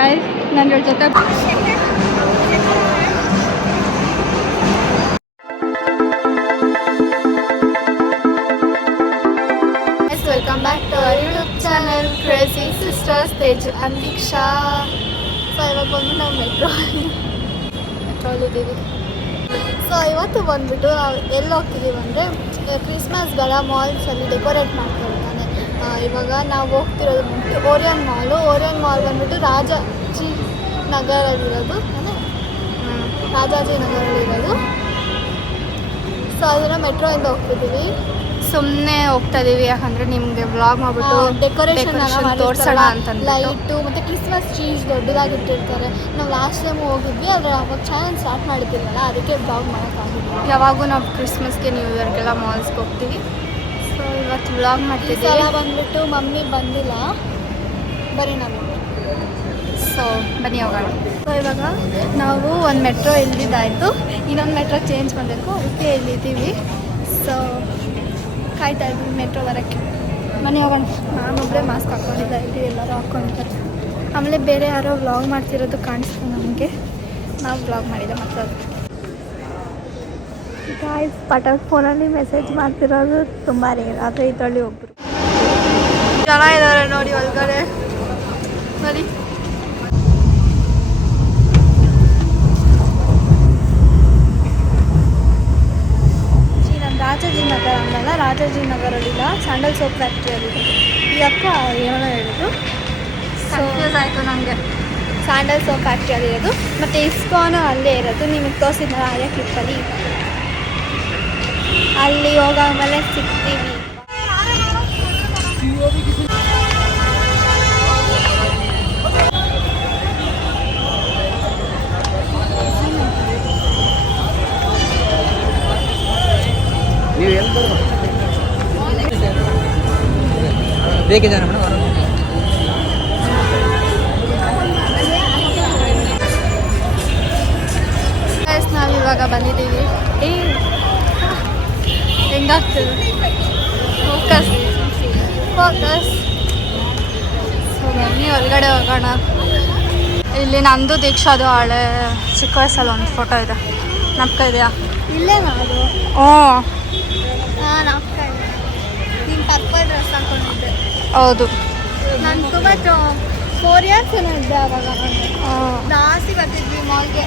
Guys ನನ್ನ ಜೊತೆ welcome back to our YouTube channel crazy sisters Teju and Deeksha. So ಇವಾಗ ಬಂದು ನಾವು ಮೆಟ್ರೋಲಿದ್ದೀವಿ. ಸೊ ಇವತ್ತು ಬಂದುಬಿಟ್ಟು ನಾವು ಎಲ್ಲಿ ಹೋಗ್ತಿದ್ದೀವಿ ಅಂದರೆ ಕ್ರಿಸ್ಮಸ್ಗೆಲ್ಲ ಮಾಲ್ಸಲ್ಲಿ ಡೆಕೋರೇಟ್ ಮಾಡ್ತಿರ್ತಾನೆ. ಇವಾಗ ನಾವು ಹೋಗ್ತಿರೋದು ಬಂದ್ಬಿಟ್ಟು ಓರಿಯನ್ ಮಾಲ್ ಬಂದ್ಬಿಟ್ಟು ರಾಜಾಜಿನಗರಲ್ಲಿರೋದು. ರಾಜಾಜಿನಗರಲ್ಲಿರೋದು. ಸೊ ಅದನ್ನು ಮೆಟ್ರೋಯಿಂದ ಹೋಗ್ತಿದ್ದೀವಿ. ಸುಮ್ಮನೆ ಹೋಗ್ತಾ ಇದೀವಿ ಯಾಕಂದರೆ ನಿಮಗೆ ವ್ಲಾಗ್ ಮಾಡಿಬಿಟ್ಟು ಡೆಕೋರೇಷನ್ ತೋರಿಸೋಣ ಅಂತ. ಲೈಟು ಮತ್ತು ಕ್ರಿಸ್ಮಸ್ ಟ್ರೀಸ್ ದೊಡ್ಡದಾಗಿ ಇಟ್ಟಿರ್ತಾರೆ. ನಾವು ಲಾಸ್ಟ್ ಟೈಮ್ ಹೋಗಿದ್ವಿ, ಆದರೆ ಅವಾಗ ಚಾನಲ್ ಸ್ಟಾರ್ಟ್ ಮಾಡಿದ್ದಿಲ್ಲಲ್ಲ, ಅದಕ್ಕೆ ವ್ಲಾಗ್ ಮಾಡೋಕ್ಕಾಗಿಲ್ಲ. ಯಾವಾಗೂ ನಾವು ಕ್ರಿಸ್ಮಸ್ಗೆ ನ್ಯೂ ಇಯರ್ಗೆಲ್ಲ ಮಾಲ್ಸ್ಗೆ ಹೋಗ್ತೀವಿ. ಸೊ ಇವತ್ತು ವ್ಲಾಗ್ ಮಾಡ್ತಿದ್ದೀವಿ. ಎಲ್ಲ ಬಂದುಬಿಟ್ಟು ಮಮ್ಮಿ ಬಂದಿಲ್ಲ, ಬರೀ ನಾವು. ಸೊ ಬನ್ನಿ ಹೋಗೋಣ. ಸೊ ಇವಾಗ ನಾವು ಒಂದು ಮೆಟ್ರೋ ಇಲ್ಲಿದ್ದಾಯಿತು, ಇನ್ನೊಂದು ಮೆಟ್ರೋ ಚೇಂಜ್ ಮಾಡಬೇಕು, ಅದಕ್ಕೆ ಇಲ್ಲಿದ್ದೀವಿ. ಸೊ ಕಾಯ್ತಾ ಇದ್ವಿ ಮೆಟ್ರೋ ಬರೋಕ್ಕೆ. ಮನೆ ಹೋಗೋಣ. ನಾನೊಬ್ಬರೇ ಮಾಸ್ಕ್ ಹಾಕ್ಕೊಂಡಿದ್ದೆ, ಇಲ್ಲಿ ಎಲ್ಲರೂ ಹಾಕ್ಕೊಂಡಿದ್ದಾರೆ. ಆಮೇಲೆ ಬೇರೆ ಯಾರೋ ವ್ಲಾಗ್ ಮಾಡ್ತಿರೋದು ಕಾಣಿಸ್ತು ನಮಗೆ, ನಾವು ವ್ಲಾಗ್ ಮಾಡಿದ್ದೆ ಮತ್ತು ಅದು ಗಾಯ್ಸ್ ಪಟಾಕ್ ಫೋನಲ್ಲಿ ಮೆಸೇಜ್ ಮಾಡ್ತಿರೋದು ತುಂಬ ರೇರ್, ಆದರೆ ಇದರಲ್ಲಿ ಒಬ್ಬರು ಜನ ಇದ್ದಾರೆ ನೋಡಿ ಒಳಗಡೆ ನೋಡಿ. ರಾಜಾಜಿನಗರ ಅಂದಲ್ಲ, ರಾಜಾಜಿನಗರಲ್ಲಿಲ್ಲ, ಸ್ಯಾಂಡಲ್ ಸೋಪ್ ಫ್ಯಾಕ್ಟ್ರಿಯಲ್ಲಿದೆ. ಈ ಅಕ್ಕ ಏನೋ ಹೇಳಿದ್ರು, ಕನ್ಫ್ಯೂಸ್ ಆಯಿತು ನನಗೆ. ಸ್ಯಾಂಡಲ್ ಸೋಪ್ ಫ್ಯಾಕ್ಟ್ರಿಯಲ್ಲಿ ಇರೋದು, ಮತ್ತು ಇಸ್ಕಾನು ಅಲ್ಲೇ ಇರೋದು. ನಿಮಗೆ ತೋರಿಸಿದ್ನಲ್ಲ ಅದೇ ಕ್ಲಿಪ್ಪಲ್ಲಿ, ಅಲ್ಲಿ ಹೋಗಾದ್ಮೇಲೆ ಸಿಗ್ತೀವಿ. ಬೇಕಿದೆ ಮೇಡಮ್. ನಾವು ಇವಾಗ ಬಂದಿದ್ದೀವಿ. ಹೆಂಗಾಗ್ತದೆ ಫೋಕಸ್. ಸೊ ಬನ್ನಿ ಹೊರಗಡೆ ಹೋಗೋಣ. ಇಲ್ಲಿ ನಂದು ದೀಕ್ಷಾದು ಹಳೆ ಚಿಕ್ಕ ವಯಸ್ಸಲ್ಲಿ ಒಂದು ಫೋಟೋ ಇದೆ, ನಮ್ಕ ಇದೆಯಾ? ಇಲ್ಲೇ ಮಾಡೋದು. ಹಾಂ ನಾಪ್ಕ ಇದೆ. ನೀನು ಪರ್ಪಲ್ ಡ್ರೆಸ್ ಹಾಕೊಂಡಿದ್ದೆ. ಹೌದು, ನಾನು ತುಂಬ 4 ಇಯರ್ಸ್ ಏನೋ ಇದ್ದೆ ಆವಾಗ. ಜಾಸ್ತಿ ಬರ್ತಿದ್ವಿ ಮಾಲ್ಗೆ.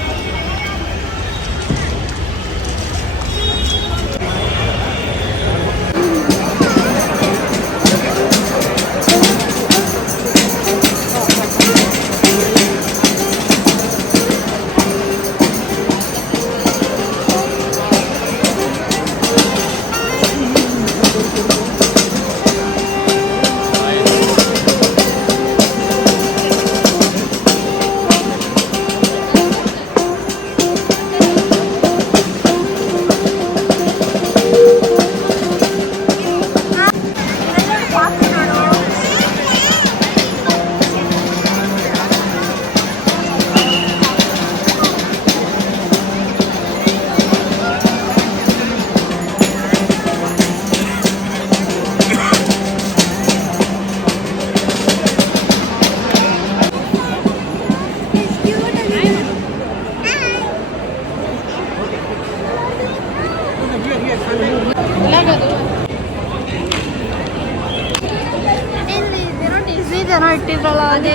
ಜನ ಇಟ್ಟಿದ್ರಲ್ಲ ಅದೇ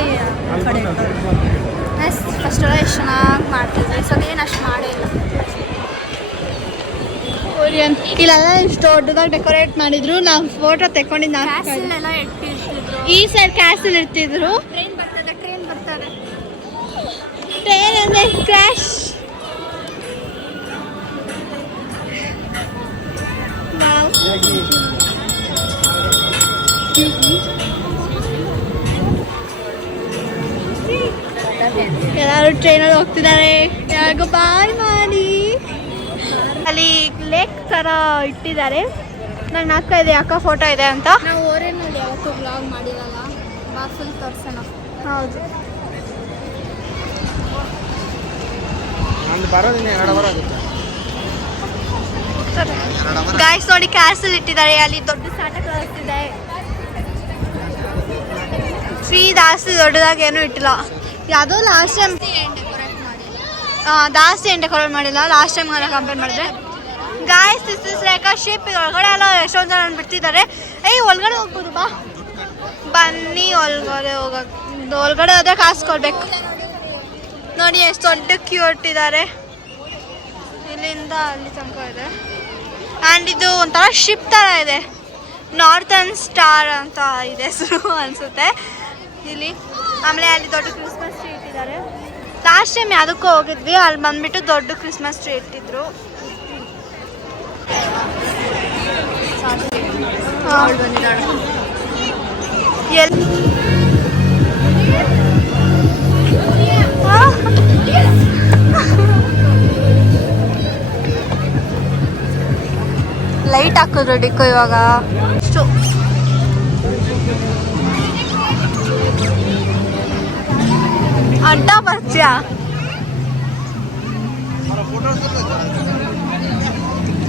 ಫಸ್ಟ್ ಎಲ್ಲ ಎಷ್ಟು ಚೆನ್ನಾಗಿ ಮಾಡ್ತಿದ್ವಿ. ಸೊ ಅದೇನು ಅಷ್ಟು ಮಾಡೇ ಇಲ್ಲ. ಓರಿಯನ್ ಇಲ್ಲೆಲ್ಲ ಇಷ್ಟು ದೊಡ್ಡದಾಗಿ ಡೆಕೋರೇಟ್ ಮಾಡಿದ್ರು. ನಾವು ಫೋಟೋ ತೆಕ್ಕೊಂಡಿದ್ದು ಈ ಸೈಡ್ ಕ್ಯಾಸಲ್ ಇರ್ತಿದ್ರು. ಟ್ರೈನ್ ಬರ್ತದೆ ಟ್ರೈನ್ ಅಂದರೆ ಕ್ರ್ಯಾಶ್. ಎಲ್ಲರೂ ಟ್ರೈನಲ್ಲಿ ಹೋಗ್ತಿದ್ದಾರೆ. ಯಾರಿಗೂ ಬಾಯ್ ಮಾಡಿ. ಅಲ್ಲಿ ಲೇಕ್ ಥರ ಇಟ್ಟಿದ್ದಾರೆ. ನಂಗೆ ಅಕ್ಕ ಇದೆ, ಅಕ್ಕ ಫೋಟೋ ಇದೆ ಅಂತ. ನಾವು ಓರಿಯನ್ನಲ್ಲಿ ಯಾವತ್ತೂ ಬ್ಲಾಗ್ ಮಾಡಿರಲ್ಲ, ಫುಲ್ ತೋರಿಸೋಣ. ಹೌದು, ಗಾಯ್ಸ್ ನೋಡಿ ಕ್ಯಾಸಲ್ ಇಟ್ಟಿದ್ದಾರೆ. ಅಲ್ಲಿ ದೊಡ್ಡ ಸ್ಟಾರ್ಟ್ ಇದೆ. ಜಾಸ್ತಿ ದೊಡ್ಡದಾಗಿ ಏನೂ ಇಟ್ಟಿಲ್ಲ. ಯಾವುದೋ ಲಾಸ್ಟ್ ಟೈಮ್ ಜಾಸ್ತಿ ಏನು ಡೆಕೋರೇಟ್ ಮಾಡಿಲ್ಲ ಲಾಸ್ಟ್ ಟೈಮ್ ಕಂಪೇರ್ ಮಾಡಿದ್ರೆ. Guys this is like a ship. ಒಳಗಡೆ ಎಲ್ಲ ಎಷ್ಟೊಂದು ಜನ ಬಿಡ್ತಿದ್ದಾರೆ. ಒಳಗಡೆ ಹೋಗ್ಬೋದು ಬಾ ಬನ್ನಿ. ಒಳಗಡೆ ಒಳಗಡೆ ಹೋದ್ರೆ ಕಾಸು ಕೊಡ್ಬೇಕು. ನೋಡಿ ಎಷ್ಟು ದೊಡ್ಡ ಕ್ಯೂಟ್ ಇದ್ದಾರೆ. ಇಲ್ಲಿಂದ ಅಲ್ಲಿ ತನಕ ಇದೆ. ಆ್ಯಂಡ್ ಇದು ಒಂಥರ ಶಿಪ್ ಥರ ಇದೆ. ನಾರ್ತನ್ ಸ್ಟಾರ್ ಅಂತ ಇದೆ ಹೆಸರು ಅನಿಸುತ್ತೆ ಇಲ್ಲಿ. ಆಮೇಲೆ ಅಲ್ಲಿ ದೊಡ್ಡ ಕ್ರಿಸ್ಮಸ್ ಟ್ರೀ ಇಟ್ಟಿದ್ದಾರೆ. ಲಾಸ್ಟ್ ಟೈಮ್ ಯಾವುದಕ್ಕೂ ಹೋಗಿದ್ವಿ, ಅಲ್ಲಿ ಬಂದ್ಬಿಟ್ಟು ದೊಡ್ಡ ಕ್ರಿಸ್ಮಸ್ ಟ್ರೀ ಇಟ್ಟಿದ್ರು. ಲೈಟ್ ಹಾಕಿದ್ರು ಡಿಕ್ಕೋ ಇವಾಗ. ಅಷ್ಟು ಅಡ್ಡ ಬರ್ತೀಯಾ?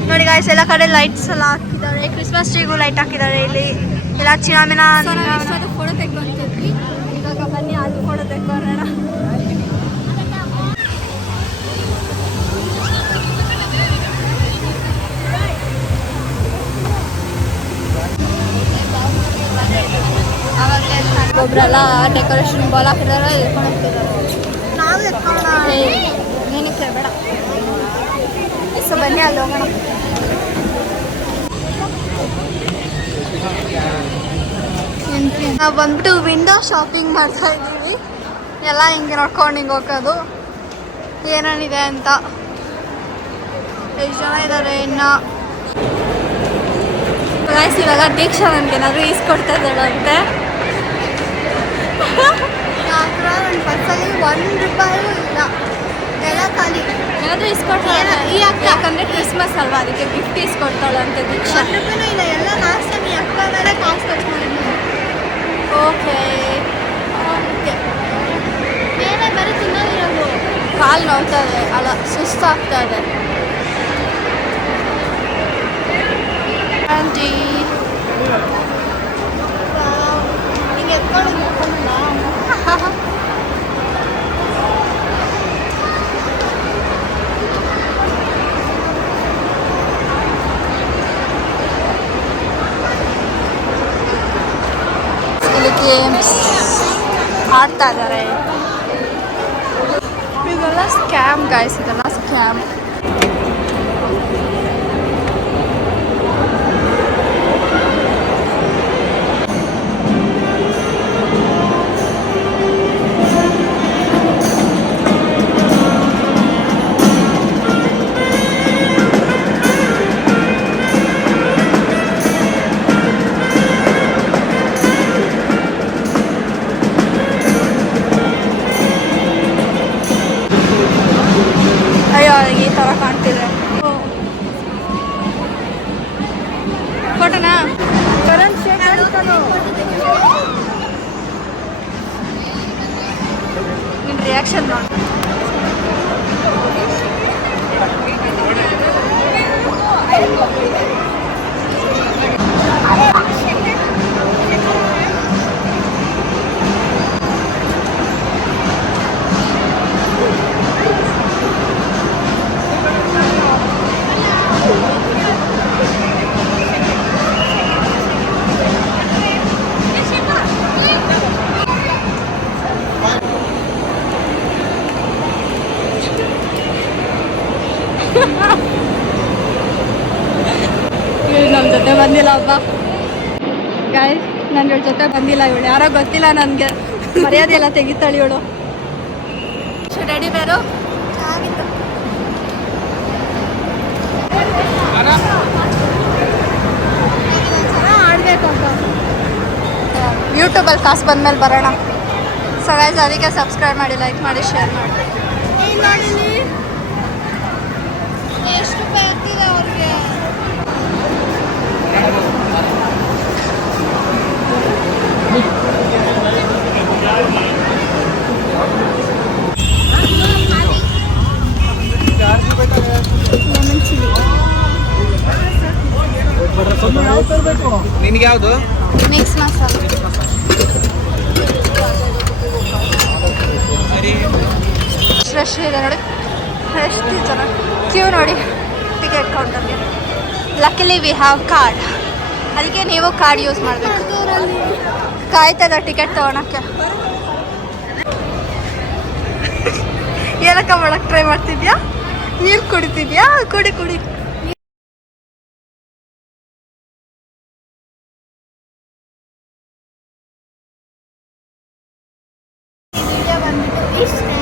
ನೋಡಿ ಗಾಯ್ಸ್ ಎಲ್ಲ ಕಡೆ ಲೈಟ್ಸ್ ಎಲ್ಲ ಹಾಕಿದ್ದಾರೆ. ಕ್ರಿಸ್ಮಸ್ ಟ್ರೀಗೂ ಲೈಟ್ ಹಾಕಿದ್ದಾರೆ. ಇಲ್ಲಿ ಎಲ್ಲ ಚಿನಾಮಿನ ಫೋಟೋ ತೆಗೆದುಕೊಂತಿದ್ವಿ. ಇವಾಗ ಬನ್ನಿ ಅಲ್ಲಿ ಫೋಟೋ ತೆಗೆದುಕೊಳ್ಳೋಣ. ಒಬ್ಬರೆಲ್ಲ ಡೆಕೋರೇಷನ್ ಬಾಲ್ ಹಾಕಿದಾರೆ, ಎತ್ಕೊಂಡು ಹೋಗ್ತಿದ್ದಾರೆ. ನಾವು ಎತ್ಕೊಳ್ಳೋಣ. ಏನಕ್ಕೆ ಬೇಡ. ಸೊ ಬನ್ನಿ ಅಲ್ಲಿ ಹೋಗೋಣ. ನಾವು ಬಂದ್ಬಿಟ್ಟು ವಿಂಡೋ ಶಾಪಿಂಗ್ ಮಾಡ್ತಾ ಇದ್ದೀವಿ. ಎಲ್ಲ ಹಿಂಗೆ ನೋಡ್ಕೊಂಡು ಹಿಂಗೆ ಹೋಗೋದು ಏನೇನಿದೆ ಅಂತ. ಎಷ್ಟು ಜನ ಇದ್ದಾರೆ ಇನ್ನು. ಇವಾಗ ದೀಕ್ಷಾ ನನಗೆ ಏನಾದರೂ ಈಸ್ಕೊಡ್ತಾ ಇದ್ದಾಳಂತೆ. ಮಾತ್ರ ನನ್ನ ಬಸ್ಸಲ್ಲಿ ₹1 ಇಲ್ಲ, ಎಲ್ಲ ಖಾಲಿ. ಏನಾದರೂ ಇಸ್ಕೊಡ್ತಾಳೆ ಯಾಕಂದರೆ ಕ್ರಿಸ್ಮಸ್ ಅಲ್ವಾ, ಅದಕ್ಕೆ ಗಿಫ್ಟ್ ಇಸ್ಕೊಡ್ತಾಳಂತೆ ದೀಕ್ಷಾ. ₹1 ಇಲ್ಲ, ಎಲ್ಲ ಲಾಸ್ಟ್ ಟೈಮ್ ಈ ಅಕ್ಕ ಮೇಲೆ ಕಾಸು ಖರ್ಚು ಮಾಡಿದ್ವಿ. Okay okay. ಬೇರೆ ಬರೀ ತಿನ್ನೋದಿರೋದು. ಕಾಲು ನೋಡ್ತಾ ಇದೆ, ಅಲ್ಲ ಸುಸ್ತಾಗ್ತಾ ಇದೆ. ಆಂಟಿ ಹಿಂಗೆ ಎತ್ಕೊಂಡು ಇಲ್ಲಿ ಗೇಮ್ಸ್ ಆಡ್ತಾ ಇದ್ದಾರೆ. ಇದೆಲ್ಲ ಸ್ಕ್ಯಾಮ್ ಗಾಯ್ಸ್, ಇದೆಲ್ಲ ಸ್ಕ್ಯಾಮ್. ಈ ಥರ ಕಾಣ್ತಿದೆ ಫೋಟೋನಾ. ನಿನ್ನ ರಿಯಾಕ್ಷನ್ ನೋಡಿ. ನಮ್ಮ ಜೊತೆ ಬಂದಿಲ್ಲ ಒಬ್ಬ ಗಾಯ್ಸ್, ನನ್ನ ಜೊತೆ ಬಂದಿಲ್ಲ ಇವಳು. ಯಾರೋ ಗೊತ್ತಿಲ್ಲ ನನಗೆ, ಮರ್ಯಾದೆ ಎಲ್ಲ ತೆಗಿತಾಳೆ ಇವಳು. ರೆಡಿ ಬೇರು ಚೆನ್ನಾಗಿತ್ತು. ಆಡ್ಬೇಕು ಅಂತ ಯೂಟ್ಯೂಬಲ್ಲಿ ಕಾಸು ಬಂದ್ಮೇಲೆ ಬರೋಣ. ಸೊ ಗೈಸ್ ಅದಕ್ಕೆ ಸಬ್ಸ್ಕ್ರೈಬ್ ಮಾಡಿ, ಲೈಕ್ ಮಾಡಿ, ಶೇರ್ ಮಾಡಿ. ಎಷ್ಟು ರೂಪಾಯಿ ಆಗ್ತಿದೆ ಅವ್ರಿಗೆ? Lemon chilli. ನಿನಗೆ ಯಾವುದು? ಮಿಕ್ಸ್ ಮಸಾಲ. ರಶ್ ಇದೆ ನೋಡಿ, ಎಷ್ಟು ಜನ ಕ್ಯೂ ನೋಡಿ ಟಿಕೆಟ್ ಕೌಂಟರ್ಗೆ. ಲಕ್ಕಿಲಿ ವಿ ಹ್ಯಾವ್ ಕಾರ್ಡ್, ಅದಕ್ಕೆ ನೀವು ಕಾರ್ಡ್ ಯೂಸ್ ಮಾಡಬೇಕು. ಕಾಯ್ತದ ಟಿಕೆಟ್ ತೊಗೊಳಕ್ಕೆ. ಏನಕ್ಕ ಮಾಡಕ್ಕೆ ಟ್ರೈ ಮಾಡ್ತಿದ್ಯಾ? ನೀರು ಕುಡಿತಿದ್ಯಾ? ಕುಡಿ ಕುಡಿ. ಬಂದ್ಬಿಟ್ಟು ಇಷ್ಟೇ.